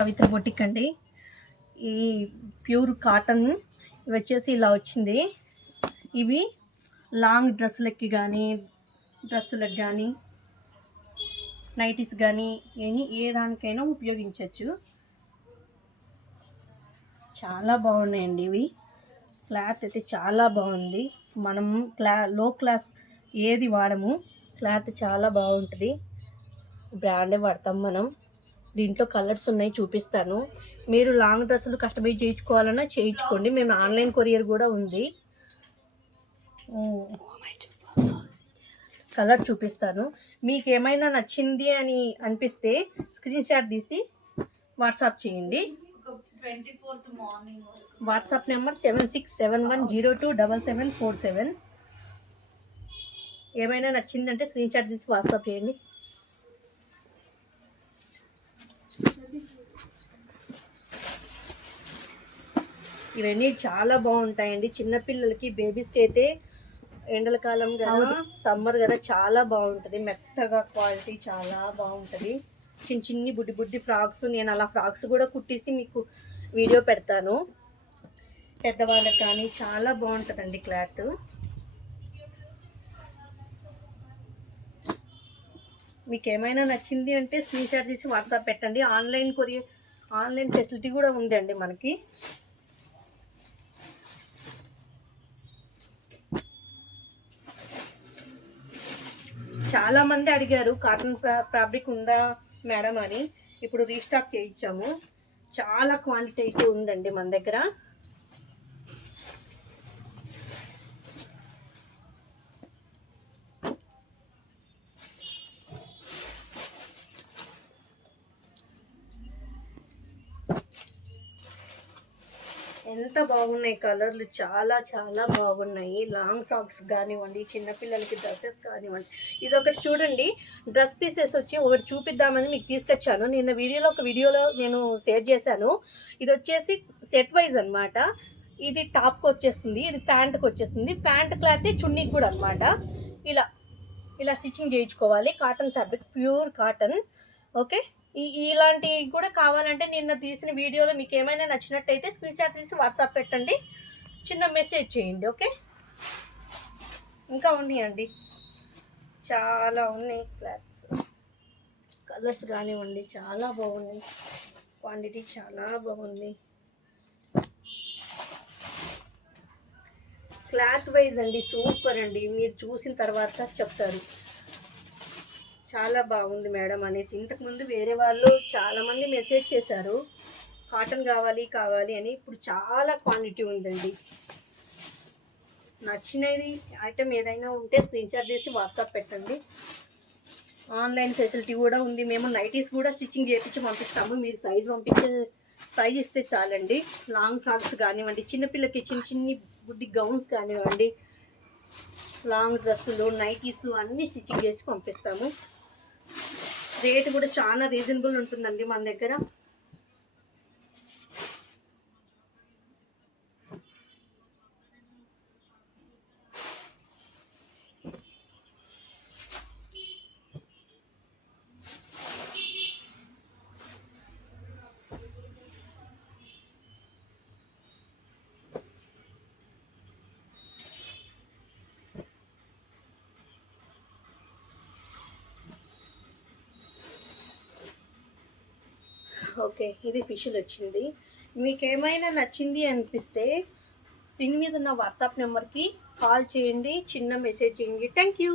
పవిత్ర boutique అండి. ఈ pure cotton ఇవి వచ్చేసి ఇలా వచ్చింది. ఇవి లాంగ్ డ్రెస్సులకి కానీ డ్రెస్సులకు కానీ నైటీస్ కానీ ఏ దానికైనా ఉపయోగించవచ్చు. చాలా బాగున్నాయండి ఇవి. క్లాత్ అయితే చాలా బాగుంది. మనం లో క్లాస్ ఏది వాడము, క్లాత్ చాలా బాగుంటుంది. బ్రాండే వాడతాం మనం. దీంట్లో కలర్స్ ఉన్నాయి, చూపిస్తాను. మీరు లాంగ్ డ్రెస్సులు కస్టమైజ్ చేయించుకోవాలన్నా చేయించుకోండి. మేము ఆన్లైన్ కొరియర్ కూడా ఉంది. కలర్ చూపిస్తాను. మీకు ఏమైనా నచ్చింది అని అనిపిస్తే స్క్రీన్ షాట్ తీసి వాట్సాప్ చేయండి. WhatsApp number 7671027747. ఏమైనా నచ్చిందంటే స్క్రీన్ షాట్ తీసి వాట్సాప్ చేయండి. ఇవన్నీ చాలా బాగుంటాయండి. చిన్నపిల్లలకి, బేబీస్కి అయితే ఎండల కాలం కదా, సమ్మర్ కదా, చాలా బాగుంటుంది. మెత్తగా క్వాలిటీ చాలా బాగుంటుంది. చిన్ని బుడ్డి ఫ్రాక్స్, నేను అలా ఫ్రాక్స్ కూడా కుట్టేసి మీకు వీడియో పెడతాను. పెద్దవాళ్ళకి కానీ చాలా బాగుంటుందండి క్లాత్. మీకు ఏమైనా నచ్చింది అంటే స్క్రీన్ షాట్ తీసి వాట్సాప్ పెట్టండి. ఆన్లైన్ ఫెసిలిటీ కూడా ఉందండి మనకి. చాలామంది అడిగారు కాటన్ ఫ్యాబ్రిక్ ఉందా మేడం అని. ఇప్పుడు రీస్టాక్ చేయించాము. చాలా క్వాంటిటీ అయితే ఉందండి మన దగ్గర. ఎంత బాగున్నాయి కలర్లు, చాలా చాలా బాగున్నాయి. లాంగ్ ఫ్రాక్స్ కానివ్వండి, చిన్నపిల్లలకి డ్రెస్సెస్ కానివ్వండి. ఇది ఒకటి చూడండి, డ్రెస్ పీసెస్ వచ్చి ఒకటి చూపిద్దామని మీకు తీసుకొచ్చాను. నిన్న ఒక వీడియోలో నేను షేర్ చేశాను. ఇది వచ్చేసి సెట్ వైజ్ అనమాట. ఇది టాప్కి వచ్చేస్తుంది, ఇది ప్యాంట్కి వచ్చేస్తుంది. ప్యాంట్ క్లాతే చున్నీకి కూడా అనమాట. ఇలా స్టిచ్చింగ్ చేయించుకోవాలి. Cotton fabric, pure cotton. Okay, ఇలాంటివి కూడా కావాలంటే నిన్న తీసిన వీడియోలో మీకు ఏమైనా నచ్చినట్టయితే స్క్రీన్ షాట్ తీసి వాట్సాప్ పెట్టండి, చిన్న మెసేజ్ చేయండి. ఓకే, ఇంకా ఉన్నాయండి, చాలా ఉన్నాయి క్లాత్స్. కలర్స్ కానివ్వండి చాలా బాగున్నాయి, క్వాంటిటీ చాలా బాగుంది. క్లాత్ వైజ్ అండి సూపర్ అండి. మీరు చూసిన తర్వాత చెప్తారు చాలా బాగుంది మేడం అనేసి. ఇంతకుముందు వేరే వాళ్ళు చాలామంది మెసేజ్ చేశారు కాటన్ కావాలి అని. ఇప్పుడు చాలా క్వాంటిటీ ఉందండి. నచ్చినది ఐటెం ఏదైనా ఉంటే స్క్రీన్ షాట్ తీసి వాట్సాప్ పెట్టండి. ఆన్లైన్ ఫెసిలిటీ కూడా ఉంది. మేము నైటీస్ కూడా స్టిచ్చింగ్ చేయించి పంపిస్తాము. మీరు సైజ్ ఇస్తే చాలండి. లాంగ్ ఫ్రాక్స్ కానివ్వండి, చిన్నపిల్లకి చిన్ని బుడ్డి గౌన్స్ కానివ్వండి, లాంగ్ డ్రెస్సులు, నైటీస్ అన్నీ స్టిచ్చింగ్ చేసి పంపిస్తాము. రేట్ కూడా చాలా రీజనబుల్ ఉంటుందండి మన దగ్గర. ఓకే, ఇది ఫిషులు వచ్చింది. మీకు ఏమైనా నచ్చింది అనిపిస్తే స్క్రీన్ మీద ఉన్న వాట్సాప్ నెంబర్కి కాల్ చేయండి, చిన్న మెసేజ్ చేయండి. Thank you.